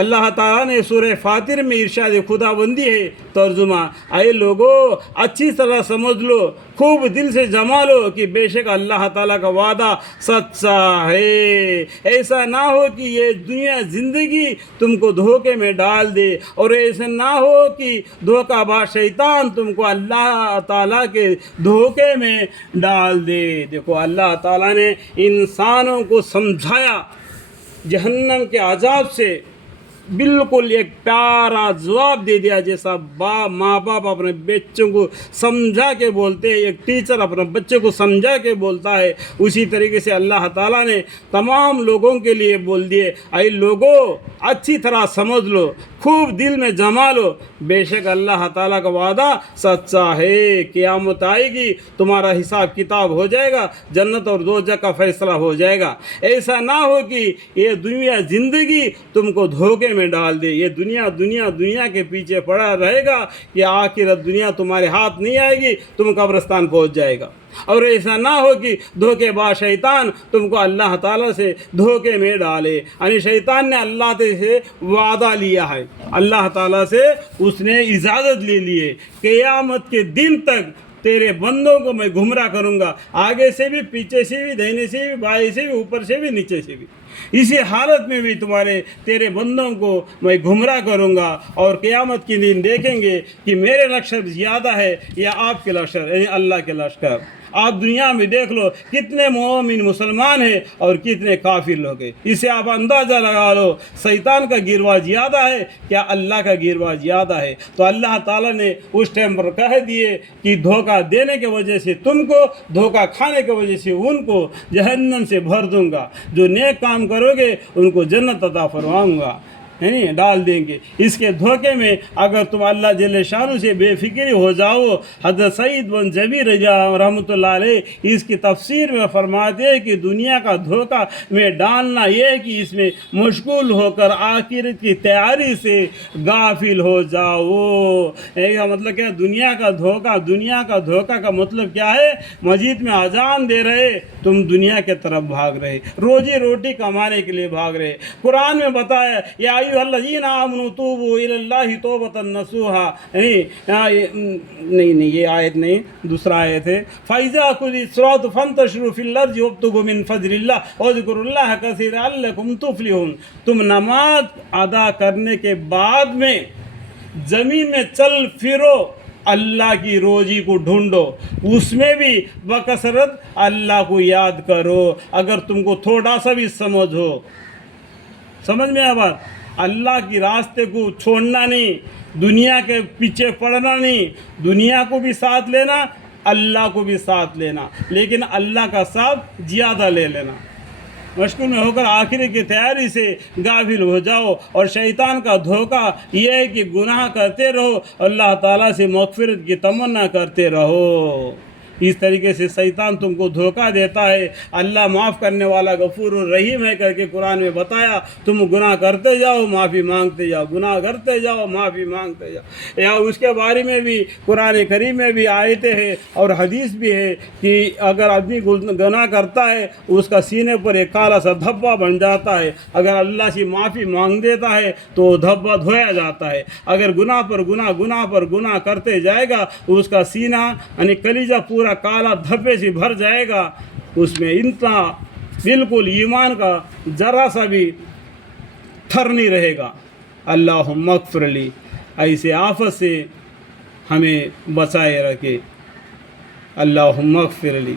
اللہ تعالیٰ نے سورہ فاطر میں ارشاد خداوندی ہے ترجمہ، اے لوگو اچھی طرح سمجھ لو، خوب دل سے جما لو کہ بے شک اللہ تعالیٰ کا وعدہ سچا ہے۔ ایسا نہ ہو کہ یہ دنیا زندگی تم کو دھوکے میں ڈال دے، اور ایسا نہ ہو کہ دھوکہ باز شیطان تم کو اللہ تعالیٰ کے دھوکے میں ڈال دے۔ دیکھو اللہ تعالیٰ نے انسانوں کو سمجھایا جہنم کے عذاب سے، بالکل ایک پیارا جواب دے دیا، جیسا ماں باپ اپنے بچوں کو سمجھا کے بولتے ہیں، ایک ٹیچر اپنے بچے کو سمجھا کے بولتا ہے، اسی طریقے سے اللہ تعالیٰ نے تمام لوگوں کے لیے بول دیے، اے لوگو اچھی طرح سمجھ لو، خوب دل میں جما لو، بے شک اللہ تعالیٰ کا وعدہ سچا ہے، قیامت آئے گی، تمہارا حساب کتاب ہو جائے گا، جنت اور دوزخ کا فیصلہ ہو جائے گا۔ ایسا نہ ہو کہ یہ دنیا زندگی تم کو دھوکے میں ڈال دے، یہ دنیا کے پیچھے پڑا رہے گا، یہ آخرت دنیا تمہارے ہاتھ نہیں آئے گی، تم قبرستان پہنچ جائے گا۔ اور ایسا نہ ہو کہ دھوکے باز شیطان تم کو اللہ تعالیٰ سے دھوکے میں ڈالے، یعنی شیطان نے اللہ سے وعدہ لیا ہے، اللہ تعالیٰ سے اس نے اجازت لے لی ہے، قیامت کے دن تک تیرے بندوں کو میں گمراہ کروں گا، آگے سے بھی، پیچھے سے بھی، دہنے سے بھی، بائیں سے بھی، اوپر سے بھی، نیچے سے بھی، اسی حالت میں بھی تیرے بندوں کو میں گمراہ کروں گا، اور قیامت کے دن دیکھیں گے کہ میرے لشکر زیادہ ہے یا آپ کے لشکر، یعنی اللہ کے لشکر۔ آپ دنیا میں دیکھ لو کتنے مومن مسلمان ہیں اور کتنے کافر لوگ ہیں، اسے آپ اندازہ لگا لو، شیطان کا گروہ زیادہ ہے کیا اللہ کا گروہ زیادہ ہے؟ تو اللہ تعالیٰ نے اس ٹائم پر کہہ دیے کہ دھوکہ دینے کی وجہ سے تم کو، دھوکہ کھانے کی وجہ سے ان کو جہنم سے بھر دوں گا، جو نیک کام کرو گے ان کو جنت عطا فرماؤں گا، یعنی ڈال دیں گے۔ اس کے دھوکے میں اگر تم اللہ جل شانہ سے بے فکری ہو جاؤ، حضرت سعید بن جبیر رحمۃ اللہ علیہ اس کی تفسیر میں فرماتے ہیں کہ دنیا کا دھوکہ میں ڈالنا یہ ہے کہ اس میں مشغول ہو کر آخرت کی تیاری سے غافل ہو جاؤ۔ ایک مطلب کیا دنیا کا دھوکہ کا مطلب کیا ہے؟ مسجد میں اذان دے رہے تم دنیا کے طرف بھاگ رہے، روزی روٹی کمانے کے لیے بھاگ رہے۔ قرآن میں بتایا یا ایھا الذین آمنوا توبوا الی اللہ توبۃ نصوحا، نہیں یہ آیت نہیں، دوسرا آیت ہے، فَإِذَا قُضِیَتِ الصَّلَاةُ فَانتَشِرُوا فِی الْأَرْضِ وَابْتَغُوا مِن فَضْلِ اللَّہِ وَاذْکُرُوا اللَّهَ کَثِیرًا لَعَلَّکُمْ تُفْلِحُونَ۔ تم نماز ادا کرنے کے بعد میں زمین میں چل پھرو، اللہ کی روزی کو ڈھونڈو، اس میں بھی بکثرت اللہ کو یاد کرو۔ اگر تم کو تھوڑا سا بھی سمجھ میں آ بات، اللہ کی راستے کو چھوڑنا نہیں، دنیا کے پیچھے پڑنا نہیں، دنیا کو بھی ساتھ لینا، اللہ کو بھی ساتھ لینا، لیکن اللہ کا ساتھ زیادہ لے لینا۔ مشغول میں ہو کر آخرت کی تیاری سے غافل ہو جاؤ، اور شیطان کا دھوکہ یہ ہے کہ گناہ کرتے رہو، اللہ تعالیٰ سے مغفرت کی تمنا کرتے رہو۔ اس طریقے سے شیطان تم کو دھوکہ دیتا ہے۔ اللہ معاف کرنے والا غفور الرحیم ہے کر کے قرآن میں بتایا، تم گناہ کرتے جاؤ معافی مانگتے جاؤ، گناہ کرتے جاؤ معافی مانگتے جاؤ۔ یا اس کے بارے میں بھی قرآن کریم میں بھی آیتیں ہیں اور حدیث بھی ہے کہ اگر آدمی گناہ کرتا ہے اس کا سینے پر ایک کالا سا دھبا بن جاتا ہے، اگر اللہ سے معافی مانگ دیتا ہے تو وہ دھبا دھویا جاتا ہے۔ اگر گناہ پر گناہ کرتے جائے گا اس کا سینہ یعنی کلیجہ پورا کالا دھبے سے بھر جائے گا، اس میں اتنا بالکل ایمان کا ذرا سا بھی تھر نہیں رہے گا۔ اللہم اغفر لی، ایسے آفت سے ہمیں بچائے رکھے۔ اللہم اغفر لی۔